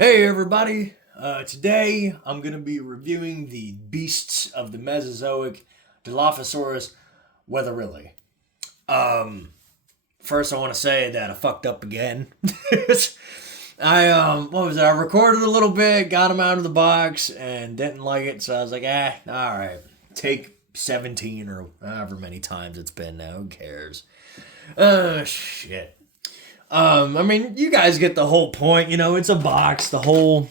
Hey everybody! Today I'm going to be reviewing the beasts of the Mesozoic Dilophosaurus weather really. Um, First I want to say that I fucked up again. What was it? I recorded a little bit, got him out of the box, and didn't like it, so I was like, alright. Take 17 or however many times it's been now, who cares? Shit. You guys get the whole point. It's a box. The whole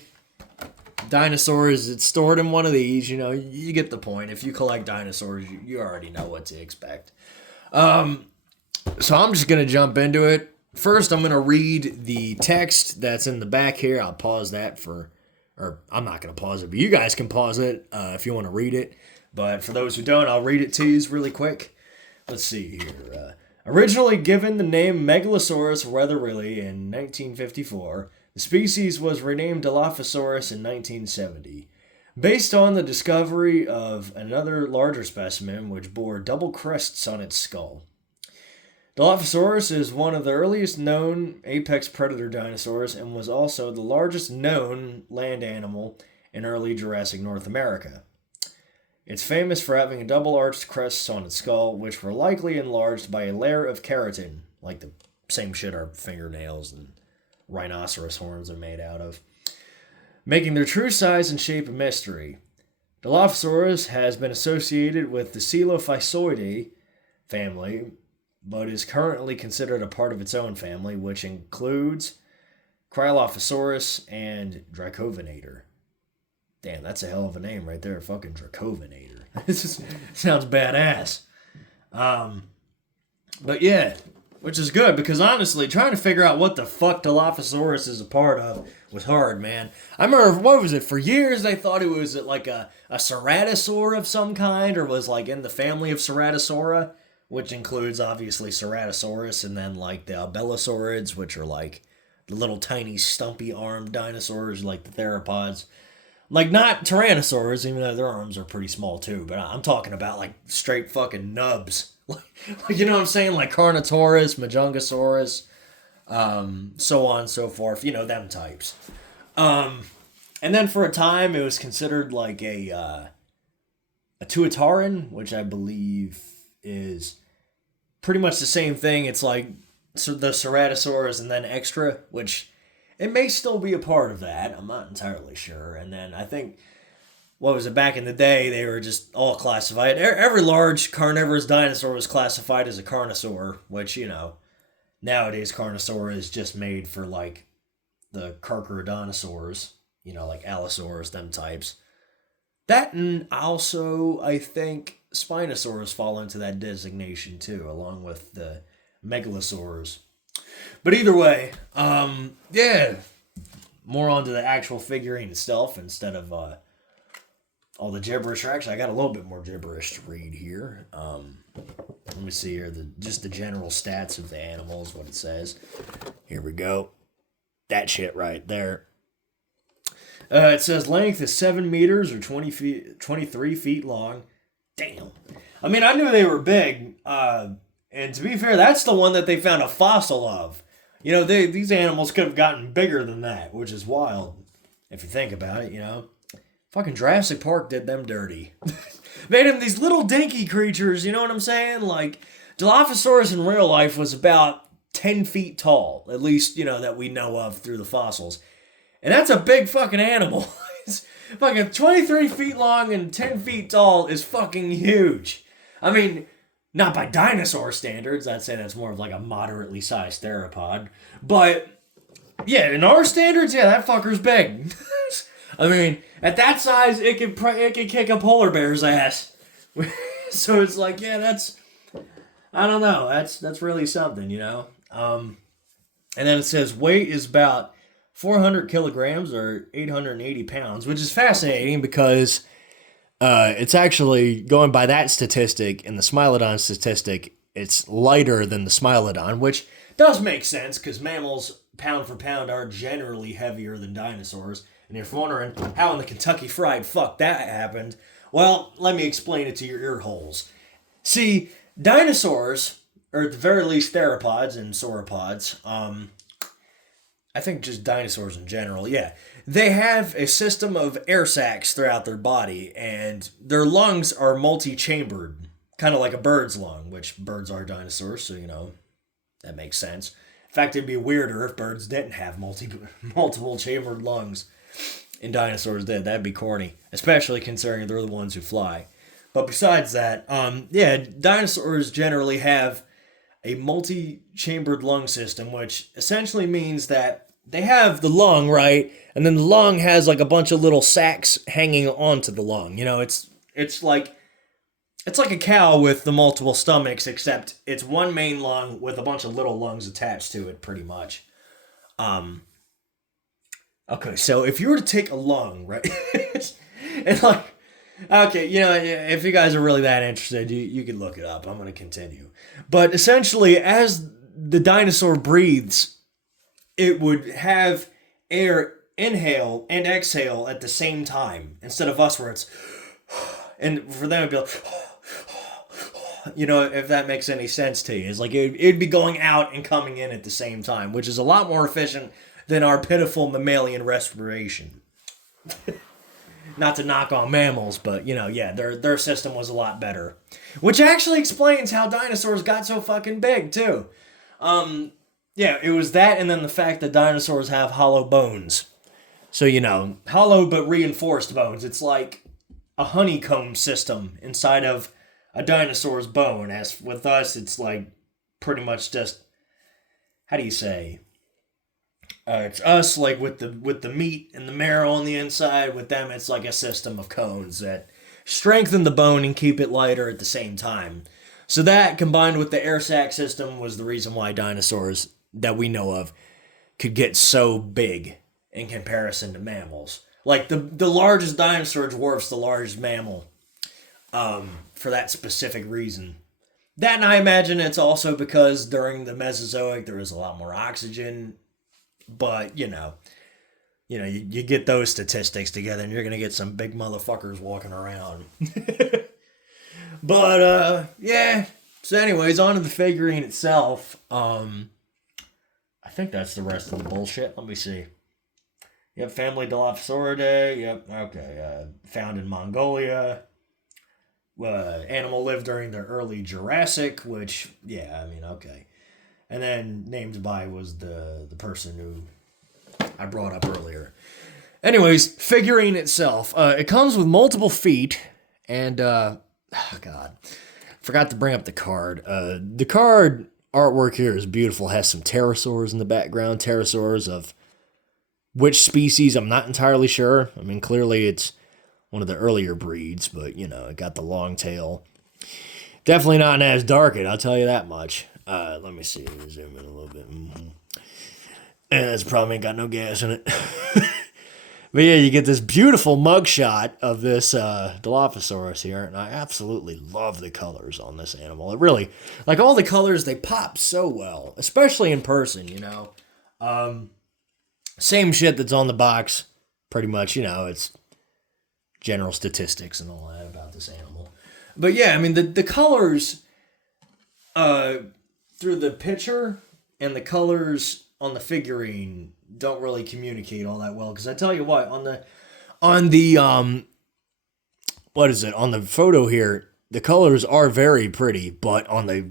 dinosaurs, it's stored in one of these. You get the point. If you collect dinosaurs, you already know what to expect. So I'm just going to jump into it. First, I'm going to read the text that's in the back here. I'll pause that or I'm not going to pause it, but you guys can pause it if you want to read it. But for those who don't, I'll read it to you really quick. Let's see here. Originally given the name Megalosaurus weatherly in 1954, the species was renamed Dilophosaurus in 1970, based on the discovery of another larger specimen which bore double crests on its skull. Dilophosaurus is one of the earliest known apex predator dinosaurs and was also the largest known land animal in early Jurassic North America. It's famous for having a double-arched crests on its skull, which were likely enlarged by a layer of keratin, like the same shit our fingernails and rhinoceros horns are made out of, making their true size and shape a mystery. Dilophosaurus has been associated with the Coelophysoidae family, but is currently considered a part of its own family, which includes Cryolophosaurus and Dracovinator. Damn, that's a hell of a name right there. Fucking Dracovinator. This just sounds badass. But yeah, which is good because honestly, trying to figure out what the fuck Dilophosaurus is a part of was hard, man. I remember, what was it? For years, they thought it was like a ceratosaur of some kind or was like in the family of Ceratosaura, which includes obviously Ceratosaurus and then like the Abelisaurids, which are like the little tiny stumpy armed dinosaurs like the theropods. Like, not tyrannosaurs, even though their arms are pretty small too, but I'm talking about like straight fucking nubs. Like you know what I'm saying? Like Carnotaurus, Majungasaurus, so on and so forth. Them types. And then for a time, it was considered like a tuataran, which I believe is pretty much the same thing. It's like the Ceratosaurus and then extra, which it may still be a part of that. I'm not entirely sure. And then I think, what was it, back in the day, they were just all classified. Every large carnivorous dinosaur was classified as a carnosaur, which, nowadays Carnosaur is just made for, like, the Carcharodontosaurs, like Allosaurus, them types. That and also, I think, Spinosaurus fall into that designation, too, along with the Megalosaurs. But either way, yeah, more onto the actual figurine itself instead of all the gibberish. Actually, I got a little bit more gibberish to read here. Let me see here, just the general stats of the animals, what it says. Here we go. That shit right there. It says length is 7 meters or 23 feet long. Damn. I knew they were big. And to be fair, that's the one that they found a fossil of. These animals could have gotten bigger than that, which is wild, if you think about it, Fucking Jurassic Park did them dirty. Made them these little dinky creatures, you know what I'm saying? Like, Dilophosaurus in real life was about 10 feet tall, at least, that we know of through the fossils. And that's a big fucking animal. It's fucking 23 feet long and 10 feet tall is fucking huge. Not by dinosaur standards. I'd say that's more of like a moderately sized theropod. But, yeah, in our standards, yeah, that fucker's big. At that size, it could kick a polar bear's ass. So it's like, yeah, I don't know. That's really something, And then it says weight is about 400 kilograms or 880 pounds, which is fascinating because it's actually, going by that statistic and the Smilodon statistic, it's lighter than the Smilodon, which does make sense because mammals, pound for pound, are generally heavier than dinosaurs. And if you're wondering how in the Kentucky Fried Fuck that happened, well, let me explain it to your ear holes. See, dinosaurs, or at the very least theropods and sauropods, I think just dinosaurs in general, yeah. They have a system of air sacs throughout their body, and their lungs are multi-chambered, kind of like a bird's lung, which birds are dinosaurs, so, that makes sense. In fact, it'd be weirder if birds didn't have multiple chambered lungs and dinosaurs did. That'd be corny, especially considering they're the ones who fly. But besides that, yeah, dinosaurs generally have a multi-chambered lung system, which essentially means that they have the lung, right? And then the lung has like a bunch of little sacs hanging onto the lung. It's like a cow with the multiple stomachs, except it's one main lung with a bunch of little lungs attached to it, pretty much. Okay, so if you were to take a lung, right, and like, okay, if you guys are really that interested, you can look it up. I'm going to continue. But essentially, as the dinosaur breathes, it would have air inhale and exhale at the same time, instead of us where it's, and for them it'd be like, if that makes any sense to you. It's like it'd be going out and coming in at the same time, which is a lot more efficient than our pitiful mammalian respiration. Not to knock on mammals, but, yeah, their system was a lot better. Which actually explains how dinosaurs got so fucking big, too. Yeah, it was that, and then the fact that dinosaurs have hollow bones. So, hollow but reinforced bones. It's like a honeycomb system inside of a dinosaur's bone. As with us, it's like pretty much just, how do you say? It's us, like, with the meat and the marrow on the inside. With them, it's like a system of cones that strengthen the bone and keep it lighter at the same time. So that, combined with the air sac system, was the reason why dinosaurs that we know of could get so big in comparison to mammals. Like, the largest dinosaur dwarfs the largest mammal for that specific reason. That, and I imagine it's also because during the Mesozoic, there was a lot more oxygen. But, you get those statistics together and you're going to get some big motherfuckers walking around. But, yeah. So anyways, on to the figurine itself. I think that's the rest of the bullshit. Let me see. Yep, family Dilophosauridae. Yep, okay. Found in Mongolia. Animal lived during the early Jurassic, which, yeah, okay. And then named by was the person who I brought up earlier. Anyways, figurine itself. It comes with multiple feet. And, God. Forgot to bring up the card. The card artwork here is beautiful. Has some pterosaurs in the background. Pterosaurs of which species, I'm not entirely sure. Clearly it's one of the earlier breeds. But, it got the long tail. Definitely not an Asdarkid, I'll tell you that much. Let me see. Zoom in a little bit. And it's probably ain't got no gas in it. But yeah, you get this beautiful mugshot of this Dilophosaurus here, and I absolutely love the colors on this animal. It really, like all the colors, they pop so well, especially in person, Same shit that's on the box, pretty much, it's general statistics and all that about this animal. But yeah, the colors through the picture and the colors on the figurine don't really communicate all that well. Because I tell you what, on the photo here, the colors are very pretty, but on the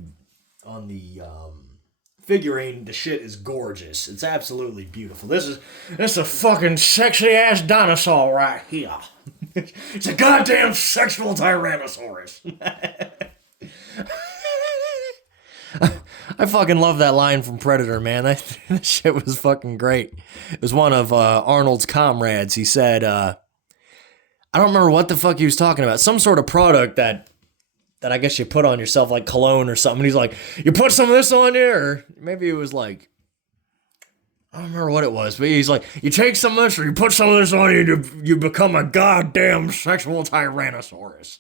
figurine, the shit is gorgeous. It's absolutely beautiful. This is a fucking sexy ass dinosaur right here. It's a goddamn sexual Tyrannosaurus. I fucking love that line from Predator, man. That shit was fucking great. It was one of Arnold's comrades. He said, I don't remember what the fuck he was talking about. Some sort of product that I guess you put on yourself, like cologne or something. And he's like, you put some of this on you? Or maybe it was like, I don't remember what it was. But he's like, you take some of this or you put some of this on you, you become a goddamn sexual Tyrannosaurus.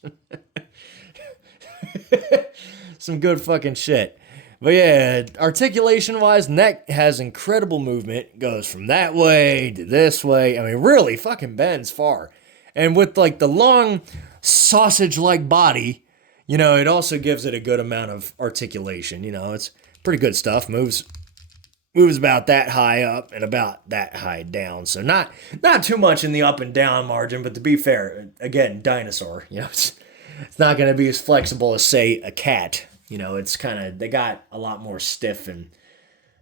Some good fucking shit. But yeah, articulation-wise, neck has incredible movement. Goes from that way to this way. Really fucking bends far. And with like the long sausage-like body, it also gives it a good amount of articulation. It's pretty good stuff. Moves it was about that high up and about that high down. So not too much in the up and down margin, but to be fair, again, dinosaur, it's not going to be as flexible as, say, a cat. It's kind of, they got a lot more stiff and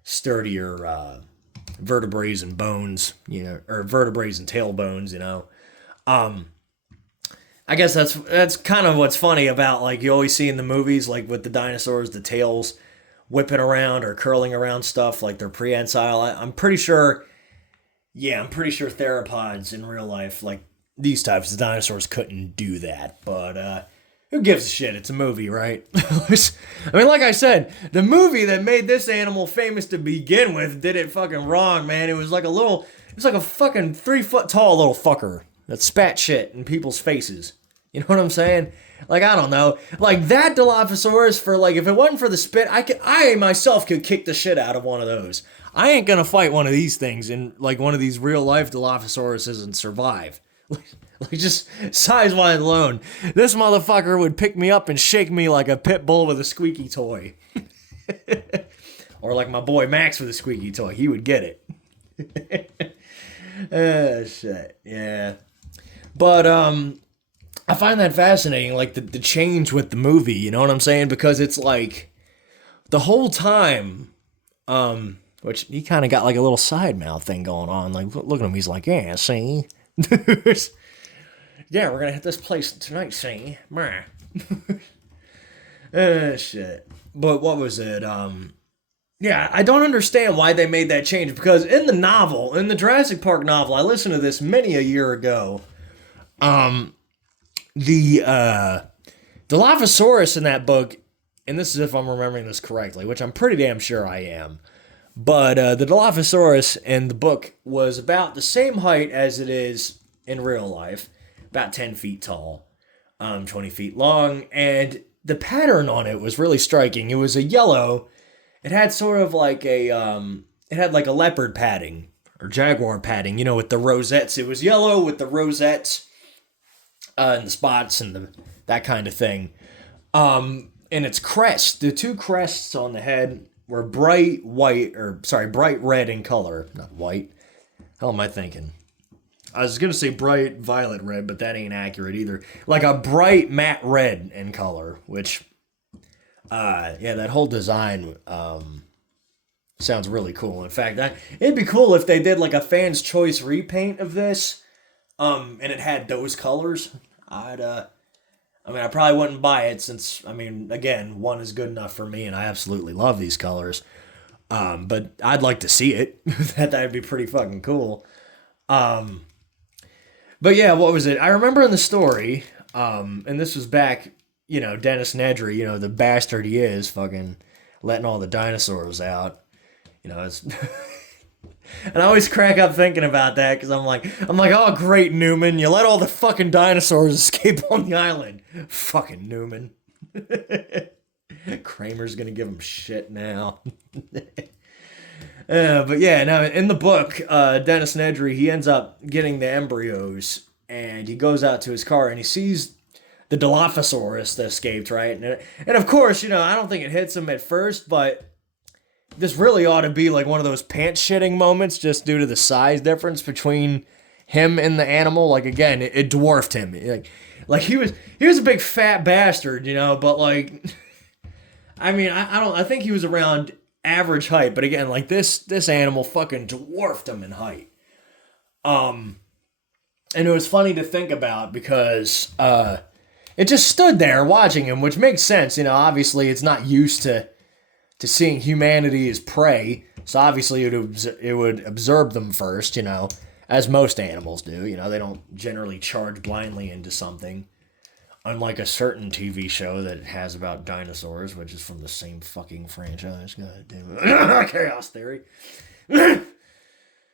sturdier vertebrae and bones, or vertebrae and tailbones, I guess that's kind of what's funny about, like, you always see in the movies, like with the dinosaurs, the tails whipping around or curling around stuff, like they're prehensile. I'm pretty sure theropods in real life, like these types of dinosaurs, couldn't do that. But who gives a shit? It's a movie, right? I mean, like I said, the movie that made this animal famous to begin with did it fucking wrong, man. It was like a fucking 3 foot tall little fucker that spat shit in people's faces. You know what I'm saying? Like, I don't know. Like, that Dilophosaurus, for, like, if it wasn't for the spit, I myself could kick the shit out of one of those. I ain't gonna fight one of these things in, like, one of these real-life Dilophosauruses and survive. Like, just size-wise alone. This motherfucker would pick me up and shake me like a pit bull with a squeaky toy. Or like my boy Max with a squeaky toy. He would get it. Oh, shit. Yeah. But, I find that fascinating, like, the change with the movie, you know what I'm saying? Because it's like, the whole time, which he kind of got like a little side mouth thing going on. Like, look at him, he's like, yeah, see? Yeah, we're gonna hit this place tonight, see? Shit. But what was it? Yeah, I don't understand why they made that change, because in the Jurassic Park novel, I listened to this many a year ago, the Dilophosaurus in that book, and this is if I'm remembering this correctly, which I'm pretty damn sure I am, but the Dilophosaurus in the book was about the same height as it is in real life, about 10 feet tall, 20 feet long, and the pattern on it was really striking. It was a yellow. It had sort of like it had like a leopard padding, or jaguar padding, with the rosettes. It was yellow with the rosettes, and the spots and that kind of thing. And its crest, the two crests on the head were bright red in color. Not white. How am I thinking? I was going to say bright violet red, but that ain't accurate either. Like a bright matte red in color, which, that whole design sounds really cool. In fact, it'd be cool if they did like a fan's choice repaint of this, and it had those colors. I probably wouldn't buy it since, again, one is good enough for me, and I absolutely love these colors. But I'd like to see it. That'd be pretty fucking cool. But yeah, what was it? I remember in the story, and this was back, Dennis Nedry, the bastard he is, fucking letting all the dinosaurs out. It's... And I always crack up thinking about that, because I'm like, oh, great, Newman, you let all the fucking dinosaurs escape on the island. Fucking Newman. Kramer's gonna give him shit now. But yeah, now in the book, Dennis Nedry, he ends up getting the embryos, and he goes out to his car, and he sees the Dilophosaurus that escaped, right? And of course, I don't think it hits him at first, but this really ought to be like one of those pants shitting moments, just due to the size difference between him and the animal. Like, again, it dwarfed him. Like he was a big fat bastard, but like, I think he was around average height, but again, like this animal fucking dwarfed him in height. And it was funny to think about, because it just stood there watching him, which makes sense. Obviously it's not used to seeing humanity as prey, so obviously it would observe them first, as most animals do. They don't generally charge blindly into something, unlike a certain TV show that has about dinosaurs, which is from the same fucking franchise. God damn it. Chaos Theory. Hey,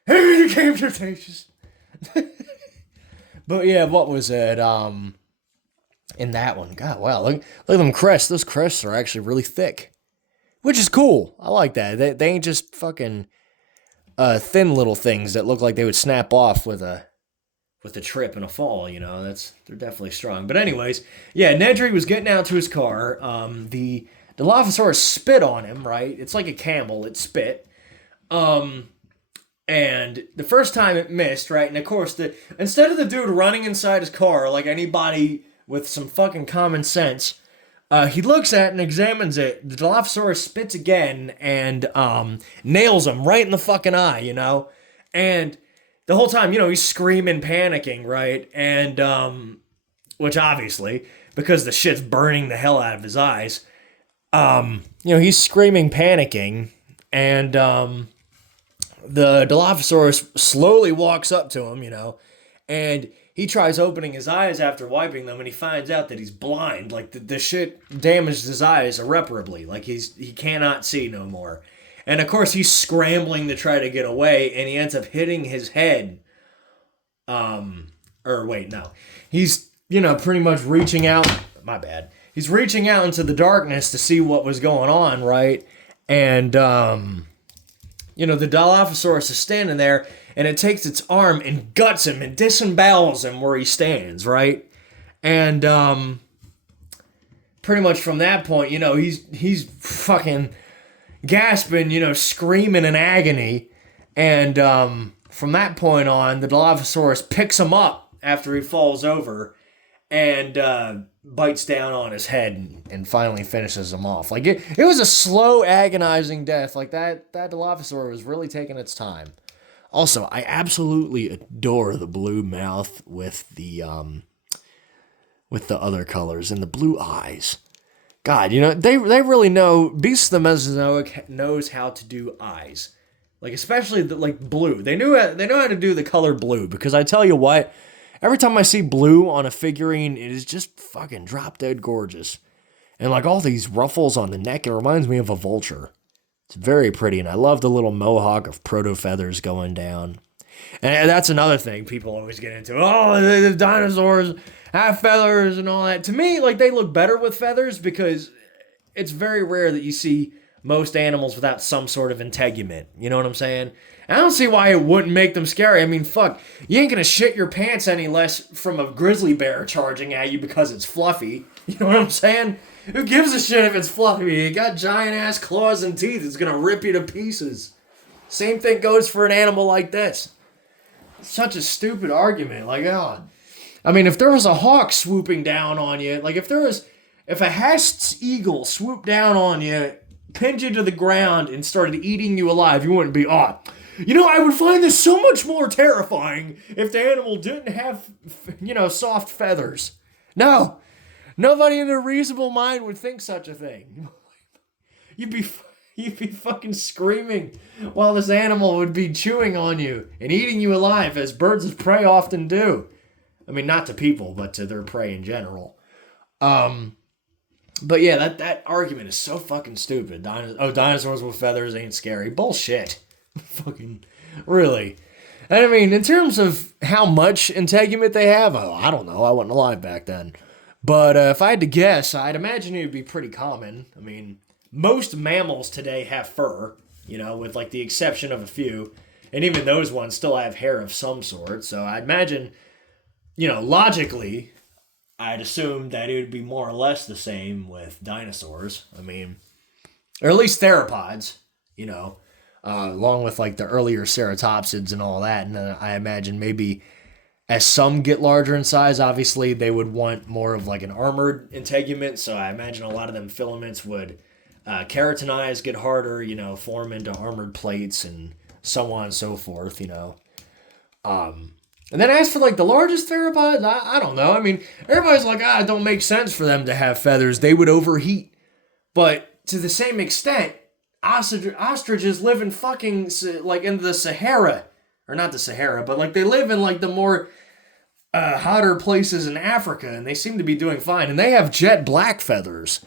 Game Cretaceous. But yeah, what was it? In that one, God, wow, look at them crests. Those crests are actually really thick. Which is cool. I like that. They ain't just fucking thin little things that look like they would snap off with a trip and a fall. They're definitely strong. But anyways, yeah, Nedry was getting out to his car. The Dilophosaurus spit on him. Right? It's like a camel. It spit. And the first time it missed, right? And of course, instead of the dude running inside his car like anybody with some fucking common sense, he looks at it and examines it. The Dilophosaurus spits again and nails him right in the fucking eye, you know? And the whole time, you know, he's screaming, panicking, right? And, which obviously, because the shit's burning the hell out of his eyes, you know, he's screaming, panicking, and, the Dilophosaurus slowly walks up to him, you know, and he tries opening his eyes after wiping them, and he finds out that he's blind. Like, the shit damaged his eyes irreparably. Like, he cannot see no more. And, of course, he's scrambling to try to get away, and he ends up hitting his head. He's, you know, pretty much reaching out. My bad. He's reaching out into the darkness to see what was going on, right? And, you know, the Dilophosaurus is standing there, and it takes its arm and guts him and disembowels him where he stands, right? And pretty much from that point, you know, he's fucking gasping, you know, screaming in agony. And from that point on, the Dilophosaurus picks him up after he falls over and bites down on his head and finally finishes him off. Like, it was a slow, agonizing death. Like, that Dilophosaurus was really taking its time. Also, I absolutely adore the blue mouth with the other colors and the blue eyes. God, you know, they really know, Beasts of the Mesozoic knows how to do eyes. Like, especially blue. They know how to do the color blue, because I tell you what, every time I see blue on a figurine, it is just fucking drop dead gorgeous. And like all these ruffles on the neck, it reminds me of a vulture. It's very pretty, and I love the little mohawk of proto feathers going down. And that's another thing people always get into. Oh, the dinosaurs have feathers and all that. To me, like, they look better with feathers because it's very rare that you see most animals without some sort of integument. You know what I'm saying? I don't see why it wouldn't make them scary. I mean, fuck, you ain't gonna shit your pants any less from a grizzly bear charging at you because it's fluffy. You know what I'm saying? Who gives a shit if it's fluffy? It got giant ass claws and teeth. It's gonna rip you to pieces. Same thing goes for an animal like this. It's such a stupid argument. Like, oh, I mean, if there was a hawk swooping down on you, like if a Hest's eagle swooped down on you, pinned you to the ground, and started eating you alive, you wouldn't be, oh, you know, I would find this so much more terrifying if the animal didn't have, you know, soft feathers. No. Nobody in their reasonable mind would think such a thing. You'd be fucking screaming while this animal would be chewing on you and eating you alive, as birds of prey often do. I mean, not to people, but to their prey in general. But yeah, that argument is so fucking stupid. Dinosaurs with feathers ain't scary. Bullshit. Fucking, really. And I mean, in terms of how much integument they have, I don't know. I wasn't alive back then. But if I had to guess, I'd imagine it would be pretty common. I mean, most mammals today have fur, you know, with like the exception of a few. And even those ones still have hair of some sort. So I'd imagine, you know, logically, I'd assume that it would be more or less the same with dinosaurs. I mean, or at least theropods, you know, along with like the earlier ceratopsids and all that. And then I imagine maybe as some get larger in size, obviously they would want more of like an armored integument. So I imagine a lot of them filaments would keratinize, get harder, you know, form into armored plates and so on and so forth, you know. And then as for like the largest theropods, I don't know. I mean, everybody's like, it don't make sense for them to have feathers. They would overheat. But to the same extent, ostriches live in fucking, like, in the Sahara. Or not the Sahara, but like they live in like the more hotter places in Africa, and they seem to be doing fine. And they have jet black feathers.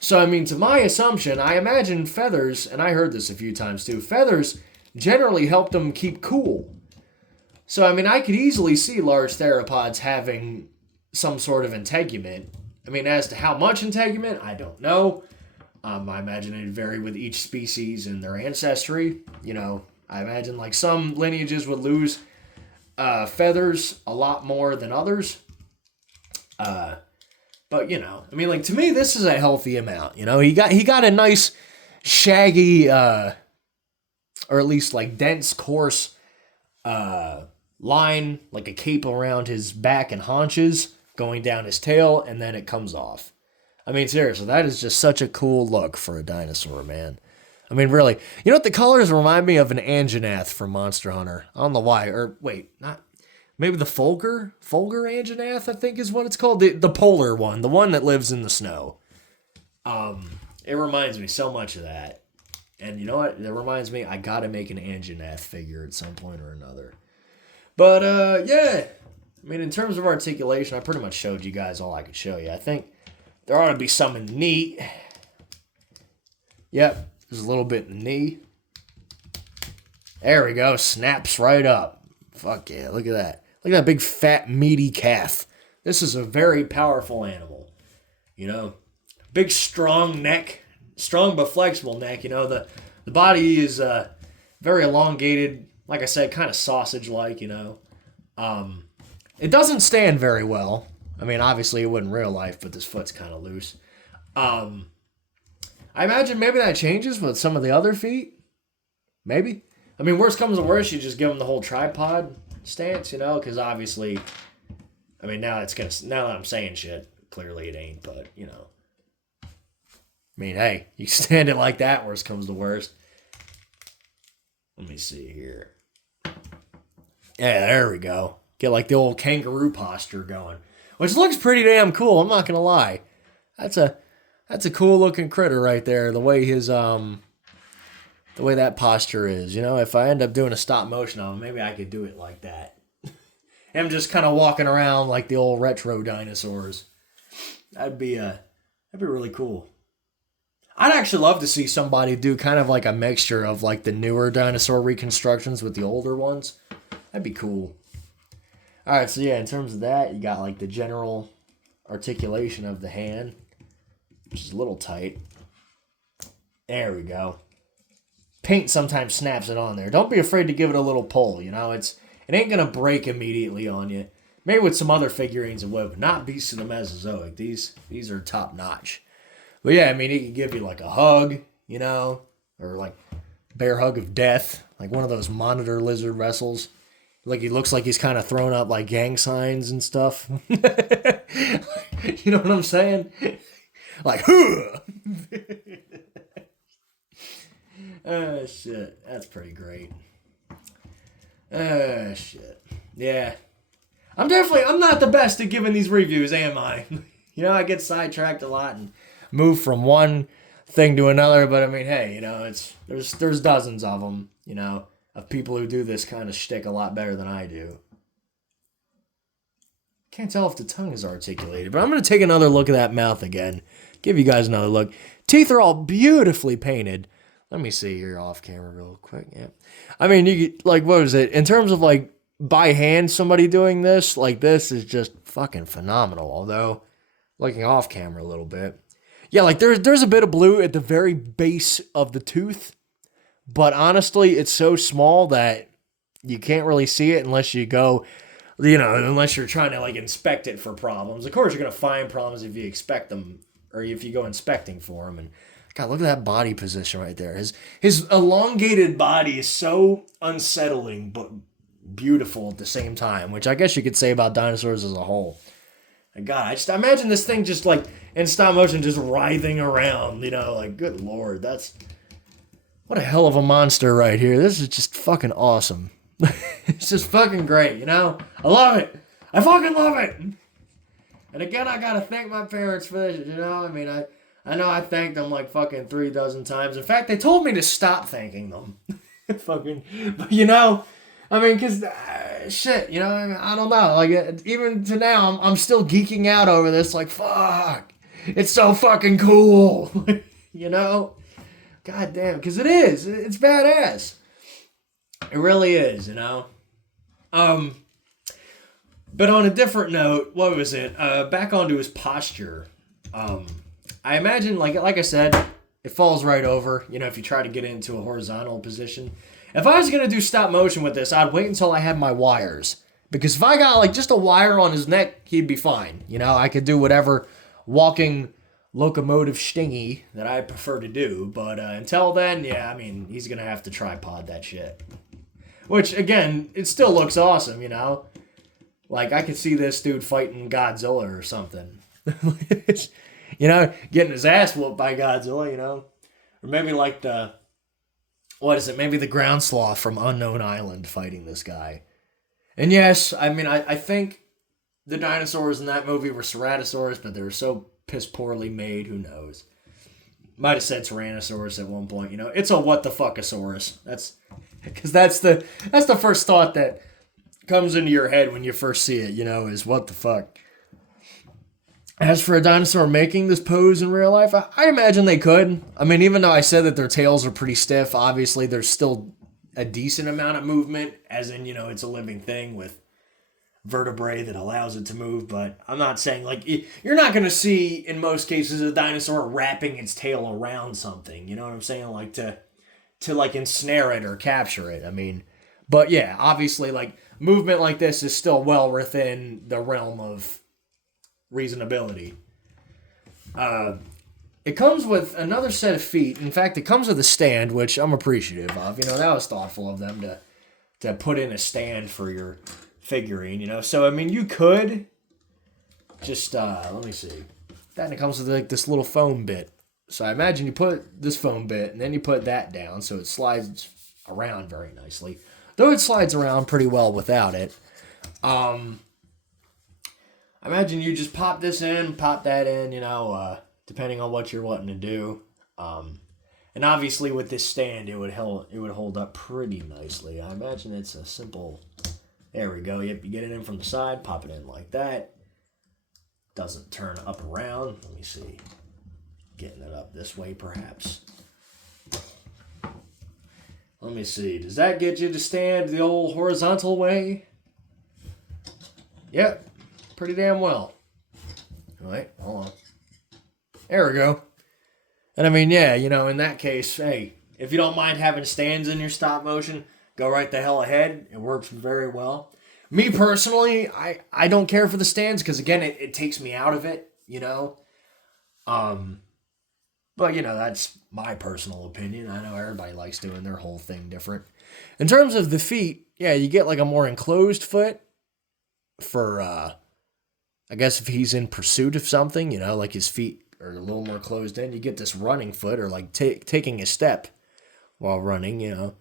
So, I mean, to my assumption, I imagine feathers, and I heard this a few times too, feathers generally help them keep cool. So, I mean, I could easily see large theropods having some sort of integument. I mean, as to how much integument, I don't know. I imagine it'd vary with each species and their ancestry. You know, I imagine like some lineages would lose feathers a lot more than others. But, you know, I mean, like, to me, this is a healthy amount. You know, he got a nice shaggy or at least like dense, coarse line, like a cape around his back and haunches, going down his tail, and then it comes off. I mean, seriously, that is just such a cool look for a dinosaur, man. I mean, really. You know what? The colors remind me of an Anjanath from Monster Hunter. I don't know why. Or, wait, not... Maybe the Fulgur Anjanath, I think is what it's called. The polar one. The one that lives in the snow. It reminds me so much of that. And you know what? It reminds me, I gotta make an Anjanath figure at some point or another. But, yeah. I mean, in terms of articulation, I pretty much showed you guys all I could show you. I think there ought to be some in the knee. Yep, there's a little bit in the knee. There we go. Snaps right up. Fuck yeah, look at that. Look at that big, fat, meaty calf. This is a very powerful animal. You know, big, strong neck. Strong but flexible neck. You know, the body is very elongated. Like I said, kind of sausage-like, you know. It doesn't stand very well. I mean, obviously it would in real life, but this foot's kind of loose. I imagine maybe that changes with some of the other feet. Maybe. I mean, worst comes to worst, you just give them the whole tripod stance, you know, because obviously, I mean, now that I'm saying shit, clearly it ain't, but, you know. I mean, hey, you stand it like that, worst comes to worst. Let me see here. Yeah, there we go. Get like the old kangaroo posture going. Which looks pretty damn cool, I'm not gonna lie. That's a cool looking critter right there, the way his the way that posture is. You know, if I end up doing a stop motion on him, maybe I could do it like that. Him just kind of walking around like the old retro dinosaurs. That'd be really cool. I'd actually love to see somebody do kind of like a mixture of like the newer dinosaur reconstructions with the older ones. That'd be cool. Alright, so yeah, in terms of that, you got like the general articulation of the hand, which is a little tight. There we go. Paint sometimes snaps it on there. Don't be afraid to give it a little pull, you know, it ain't gonna break immediately on you. Maybe with some other figurines it would, but not Beasts of the Mesozoic. These are top notch. But yeah, I mean, he could give you like a hug, you know, or like bear hug of death, like one of those monitor lizard wrestles. Like he looks like he's kind of throwing up like gang signs and stuff. You know what I'm saying? Like, oh shit, that's pretty great. Shit. Yeah. I'm not the best at giving these reviews, am I? You know, I get sidetracked a lot and move from one thing to another, but I mean, hey, you know, there's dozens of them, you know, of people who do this kind of shtick a lot better than I do. Can't tell if the tongue is articulated, but I'm going to take another look at that mouth again. Give you guys another look. Teeth are all beautifully painted. Let me see here off camera real quick. Yeah. I mean, you like, what was it? In terms of like by hand, somebody doing this, like this is just fucking phenomenal. Although, looking off camera a little bit. Yeah, like there's a bit of blue at the very base of the tooth. But honestly, it's so small that you can't really see it unless you go, you know, unless you're trying to like inspect it for problems. Of course, you're going to find problems if you expect them or if you go inspecting for them. And God, look at that body position right there. His elongated body is so unsettling but beautiful at the same time, which I guess you could say about dinosaurs as a whole. And God, I imagine this thing just like in stop motion just writhing around, you know, like good Lord, what a hell of a monster right here. This is just fucking awesome. It's just fucking great, you know? I love it. I fucking love it. And again, I gotta thank my parents for this, you know? I mean, I know I thanked them like fucking 3 dozen times. In fact, they told me to stop thanking them. Fucking, but you know, I mean, because, shit, you know, I don't know. Like, even to now, I'm still geeking out over this. Like, fuck. It's so fucking cool. You know? God damn, because it is. It's badass. It really is, you know? But on a different note, what was it? Back onto his posture. I imagine, like I said, it falls right over, you know, if you try to get into a horizontal position. If I was going to do stop motion with this, I'd wait until I had my wires. Because if I got, like, just a wire on his neck, he'd be fine. You know, I could do whatever walking locomotive stingy that I prefer to do. But until then, yeah, I mean, he's going to have to tripod that shit. Which, again, it still looks awesome, you know? Like, I could see this dude fighting Godzilla or something. You know, getting his ass whooped by Godzilla, you know? Or maybe like the, what is it? Maybe the ground sloth from Unknown Island fighting this guy. And yes, I mean, I think the dinosaurs in that movie were Ceratosaurus, but they were so piss poorly made, who knows? Might have said Tyrannosaurus at one point, you know? It's a what the fuckasaurus. Because that's the first thought that comes into your head when you first see it, you know, is what the fuck. As for a dinosaur making this pose in real life, I imagine they could. I mean, even though I said that their tails are pretty stiff, obviously there's still a decent amount of movement, as in, you know, it's a living thing with vertebrae that allows it to move, but I'm not saying, like, you're not going to see, in most cases, a dinosaur wrapping its tail around something, you know what I'm saying? Like, to like, ensnare it or capture it, I mean. But, yeah, obviously, like, movement like this is still well within the realm of reasonability. It comes with another set of feet. In fact, it comes with a stand, which I'm appreciative of. You know, that was thoughtful of them to put in a stand for your figurine, you know. So, I mean, you could just, let me see. Then it comes with, like, this little foam bit. So I imagine you put this foam bit, and then you put that down, so it slides around very nicely. Though it slides around pretty well without it. I imagine you just pop this in, pop that in, you know, depending on what you're wanting to do. And obviously with this stand, it would hold up pretty nicely. I imagine it's a simple, there we go. Yep, you get it in from the side, pop it in like that. Doesn't turn up around. Let me see. Getting it up this way, perhaps. Let me see. Does that get you to stand the old horizontal way? Yep. Pretty damn well. Alright, hold on. There we go. And I mean, yeah, you know, in that case, hey, if you don't mind having stands in your stop motion, go right the hell ahead. It works very well. Me personally, I don't care for the stands because, again, it takes me out of it, you know. But, you know, that's my personal opinion. I know everybody likes doing their whole thing different. In terms of the feet, yeah, you get like a more enclosed foot for, I guess if he's in pursuit of something, you know, like his feet are a little more closed in, you get this running foot or like taking a step while running, you know,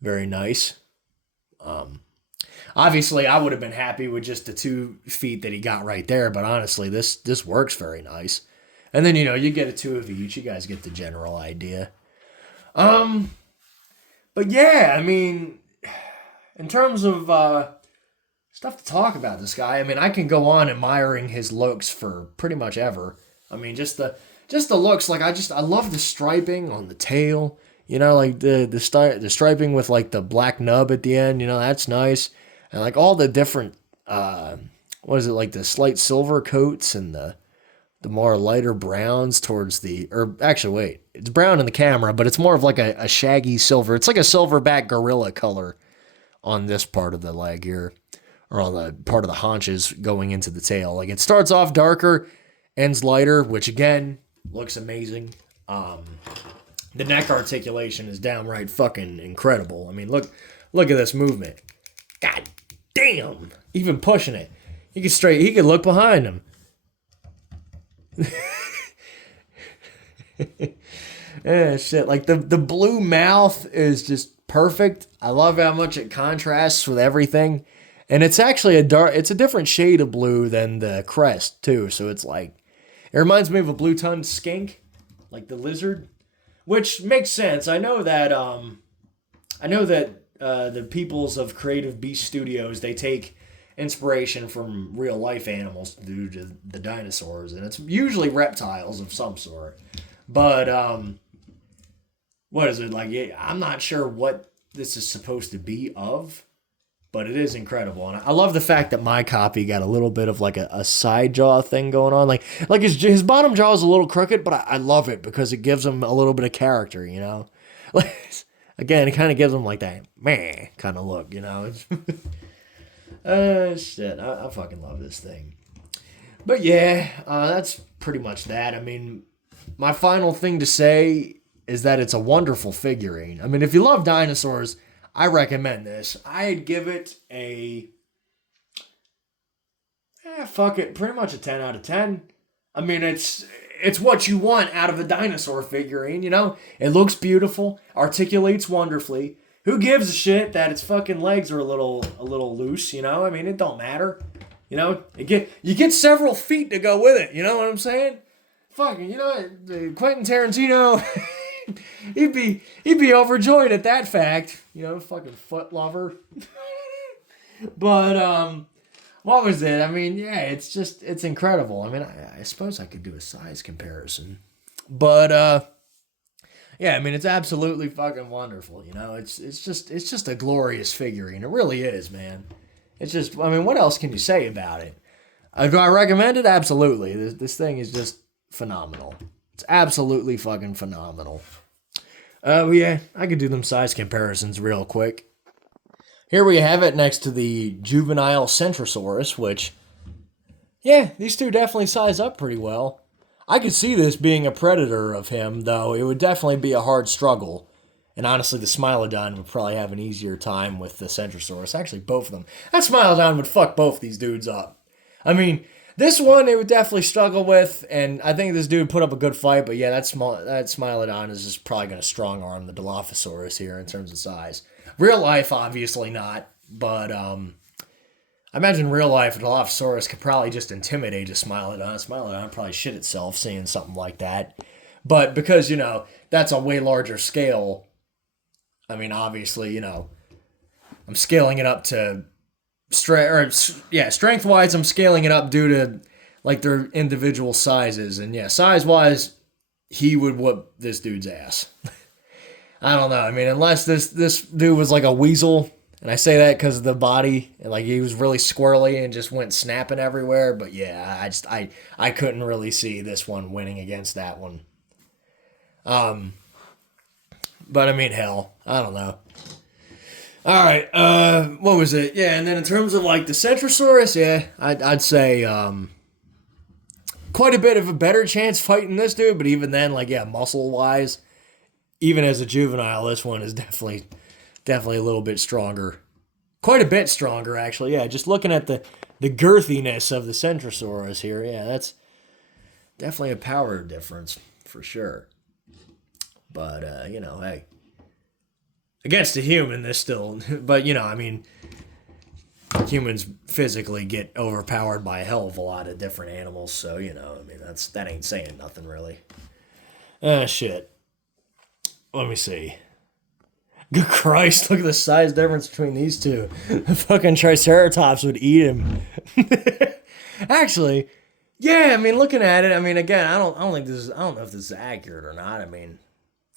very nice. Obviously, I would have been happy with just the 2 feet that he got right there, but honestly, this works very nice. And then, you know, you get a 2 of each. You guys get the general idea. But yeah, I mean, in terms of stuff to talk about this guy, I mean, I can go on admiring his looks for pretty much ever. I mean, just the looks, like I love the striping on the tail. You know, like the striping with like the black nub at the end. You know, that's nice. And like all the different what is it, like the slight silver coats and the more lighter browns towards the, or actually wait, it's brown in the camera, but it's more of like a shaggy silver. It's like a silverback gorilla color on this part of the leg here, or on the part of the haunches going into the tail. Like it starts off darker, ends lighter, which again, looks amazing. The neck articulation is downright fucking incredible. I mean, look at this movement. God damn. Even pushing it. He could look behind him. Shit, like the blue mouth is just perfect. I love how much it contrasts with everything, and it's actually it's a different shade of blue than the crest too. So it's like, it reminds me of a blue-tongued skink, like the lizard, which makes sense. I know that the peoples of Creative Beast Studios, they take inspiration from real life animals due to the dinosaurs, and it's usually reptiles of some sort. But what is it like? I'm not sure what this is supposed to be of, but it is incredible. And I love the fact that my copy got a little bit of like a side jaw thing going on. Like his bottom jaw is a little crooked, but I love it because it gives him a little bit of character, you know? Like, again, it kind of gives him like that meh kind of look, you know? Shit, I fucking love this thing. But yeah, that's pretty much that. I mean, my final thing to say is that it's a wonderful figurine. I mean, if you love dinosaurs, I recommend this. I'd give it a... fuck it, pretty much a 10 out of 10. I mean, it's what you want out of a dinosaur figurine, you know? It looks beautiful, articulates wonderfully. Who gives a shit that its fucking legs are a little loose, you know? I mean, it don't matter. You know, you get several feet to go with it, you know what I'm saying? Fucking, you know, Quentin Tarantino, he'd be overjoyed at that fact, you know, fucking foot lover. But what was it? I mean, yeah, it's incredible. I mean, I suppose I could do a size comparison, but yeah, I mean, it's absolutely fucking wonderful. You know, it's just a glorious figurine. It really is, man. It's just, I mean, what else can you say about it? Do I recommend it? Absolutely. This thing is just phenomenal. It's absolutely fucking phenomenal. Yeah, I could do them size comparisons real quick. Here we have it next to the juvenile Centrosaurus, which, yeah, these two definitely size up pretty well. I could see this being a predator of him, though it would definitely be a hard struggle. And honestly, the Smilodon would probably have an easier time with the Centrosaurus. Actually, both of them. That Smilodon would fuck both these dudes up. I mean, this one it would definitely struggle with, and I think this dude put up a good fight, but yeah, that Smilodon is just probably going to strong-arm the Dilophosaurus here in terms of size. Real life, obviously not, but I imagine real life, a Dilophosaurus could probably just intimidate a Smilodon. A Smilodon would probably shit itself seeing something like that. But because, you know, that's a way larger scale, I mean, obviously, you know, I'm scaling it up to strength-wise, I'm scaling it up due to, like, their individual sizes. And, yeah, size-wise, he would whoop this dude's ass. I don't know. I mean, unless this dude was like a weasel, and I say that because of the body, and, like, he was really squirrely and just went snapping everywhere. But, yeah, I couldn't really see this one winning against that one. But I mean, hell, I don't know. All right, what was it? Yeah, and then in terms of like the Centrosaurus, yeah, I'd say quite a bit of a better chance fighting this dude. But even then, like, yeah, muscle wise, even as a juvenile, this one is definitely a little bit stronger, quite a bit stronger actually. Yeah, just looking at the girthiness of the Centrosaurus here, yeah, that's definitely a power difference for sure. But, you know, hey, against a human, this still, but, you know, I mean, humans physically get overpowered by a hell of a lot of different animals, so, you know, I mean, that ain't saying nothing, really. Shit. Let me see. Good Christ, look at the size difference between these two. The fucking Triceratops would eat him. Actually, yeah, I mean, looking at it, I mean, again, I don't know if this is accurate or not. I mean,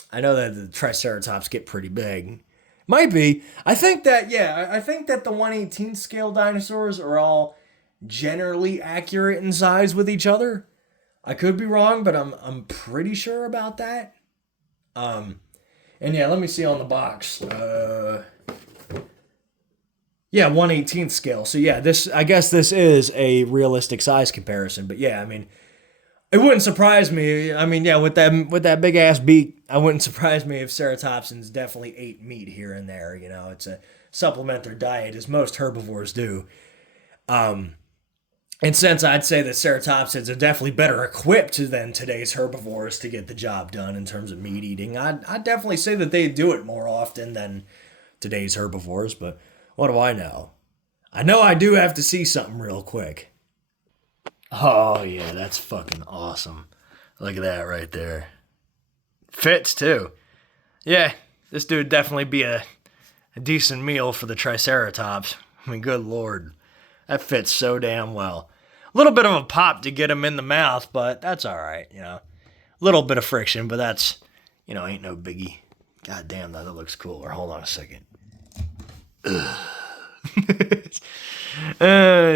I know that the Triceratops get pretty big. Might be. I think that the 1/18 scale dinosaurs are all generally accurate in size with each other. I could be wrong, but I'm pretty sure about that. And yeah, let me see on the box. Yeah, 1/18 scale. So yeah, I guess this is a realistic size comparison. But yeah, I mean, it wouldn't surprise me. I mean, yeah, with that big ass beak, I wouldn't surprise me if ceratopsians definitely ate meat here and there. You know, it's a supplement their diet as most herbivores do. And since I'd say that ceratopsids are definitely better equipped than today's herbivores to get the job done in terms of meat eating, I'd definitely say that they do it more often than today's herbivores. But what do I know? I know I do have to see something real quick. Oh, yeah, that's fucking awesome. Look at that right there. Fits, too. Yeah, this dude definitely be a decent meal for the Triceratops. I mean, good lord. That fits so damn well. A little bit of a pop to get him in the mouth, but that's alright, you know. A little bit of friction, but that's, you know, ain't no biggie. God damn, that looks cool. Or hold on a second.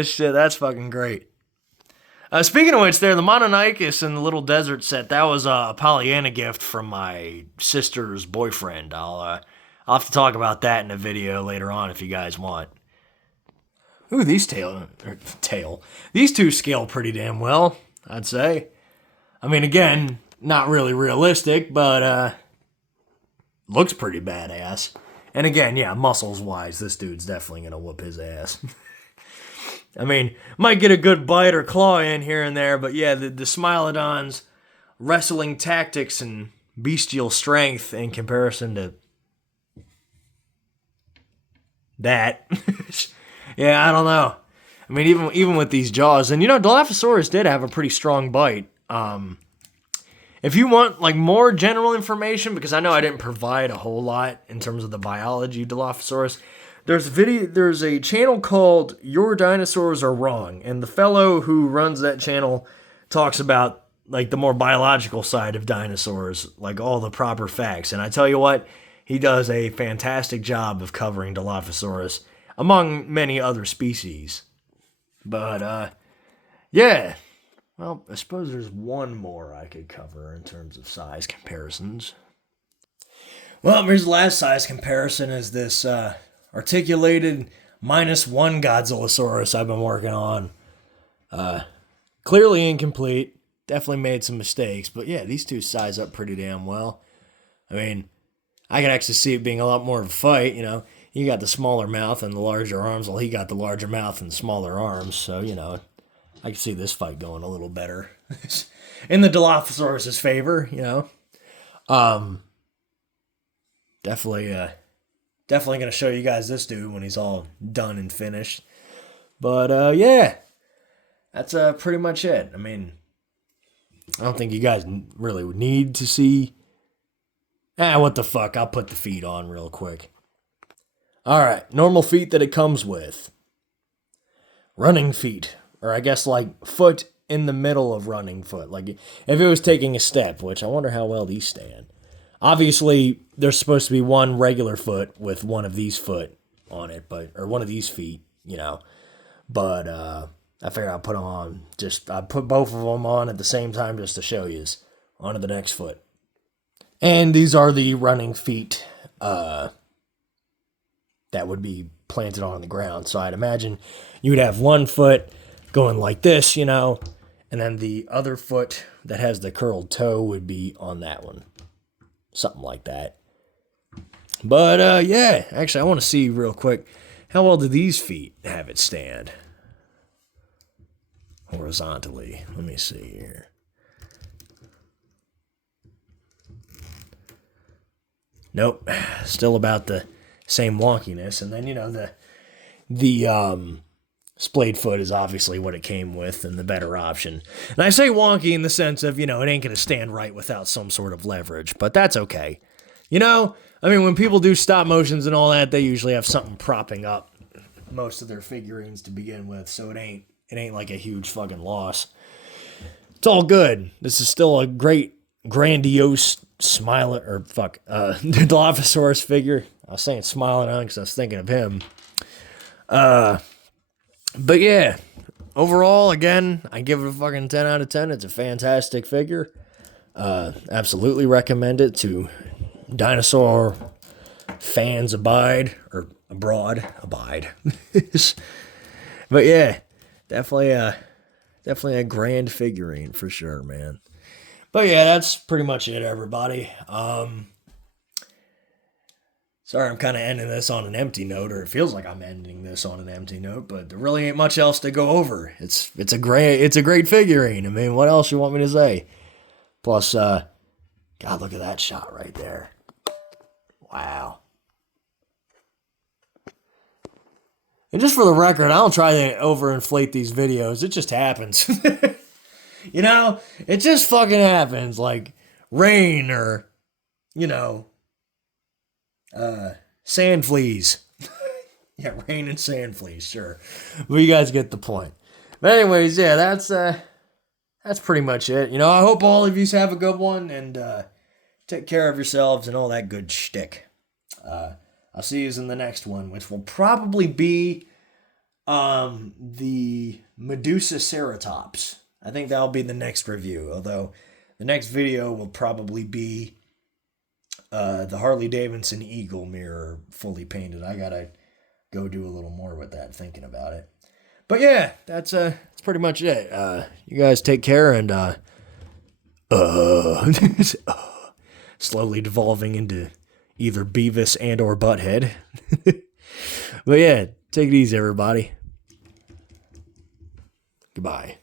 Shit, that's fucking great. Speaking of which, the Mononychus and the Little Desert set, that was a Pollyanna gift from my sister's boyfriend. I'll have to talk about that in a video later on if you guys want. Ooh, these these two scale pretty damn well, I'd say. I mean, again, not really realistic, but looks pretty badass. And again, yeah, muscles-wise, this dude's definitely going to whoop his ass. I mean, might get a good bite or claw in here and there, but yeah, the Smilodon's wrestling tactics and bestial strength in comparison to that. Yeah, I don't know. I mean, even with these jaws, and Dilophosaurus did have a pretty strong bite. If you want like more general information, because I know I didn't provide a whole lot in terms of the biology of Dilophosaurus, there's a channel called Your Dinosaurs Are Wrong, and the fellow who runs that channel talks about like the more biological side of dinosaurs, like all the proper facts. And I tell you what, he does a fantastic job of covering Dilophosaurus among many other species. But yeah. Well, I suppose there's one more I could cover in terms of size comparisons. Well, here's the last size comparison is this articulated -1 Godzillasaurus I've been working on. Clearly incomplete. Definitely made some mistakes. But yeah, these two size up pretty damn well. I mean, I can actually see it being a lot more of a fight, You got the smaller mouth and the larger arms. Well, he got the larger mouth and smaller arms. So, I can see this fight going a little better in the Dilophosaurus' favor, Definitely going to show you guys this dude when he's all done and finished. But yeah, that's pretty much it. I mean, I don't think you guys really need to see. What the fuck? I'll put the feet on real quick. All right, normal feet that it comes with. Running feet. Or I guess like foot in the middle of running foot. Like if it was taking a step, which I wonder how well these stand. Obviously, there's supposed to be one regular foot with one of these foot on it, or one of these feet, But I figured I'd put them on. I'd put both of them on at the same time just to show you. Onto the next foot. And these are the running feet that would be planted on the ground. So I'd imagine you would have one foot going like this, and then the other foot that has the curled toe would be on that one. Something like that. But, yeah, actually, I want to see real quick, how well do these feet have it stand? Horizontally. Let me see here. Nope. Still about the same wonkiness. And then, the splayed foot is obviously what it came with and the better option. And I say wonky in the sense of, it ain't going to stand right without some sort of leverage, but that's okay. I mean, when people do stop motions and all that, they usually have something propping up most of their figurines to begin with, so it ain't like a huge fucking loss. It's all good. This is still a great, grandiose Dilophosaurus figure. I was saying smiling on because I was thinking of him. But yeah, overall, again, I give it a fucking 10 out of 10. It's a fantastic figure. Absolutely recommend it to dinosaur fans abroad. But yeah, definitely a grand figurine for sure, man. But yeah, that's pretty much it, everybody. Sorry, I'm kind of ending this on an empty note, or it feels like I'm ending this on an empty note, but there really ain't much else to go over. It's a great figurine. I mean, what else you want me to say? Plus, God, look at that shot right there. Wow. And just for the record, I don't try to overinflate these videos. It just happens. It just fucking happens. Like rain or, sand fleas. Yeah, rain and sand fleas, sure. But you guys get the point. But anyways, yeah, that's pretty much it. I hope all of you have a good one and take care of yourselves and all that good shtick. I'll see you in the next one, which will probably be the Medusaceratops. I think that'll be the next review, although the next video will probably be the Harley-Davidson Eagle mirror fully painted. I gotta go do a little more with that, thinking about it. But yeah, that's pretty much it. You guys take care, and Slowly devolving into either Beavis and or Butthead. But yeah, take it easy, everybody. Goodbye.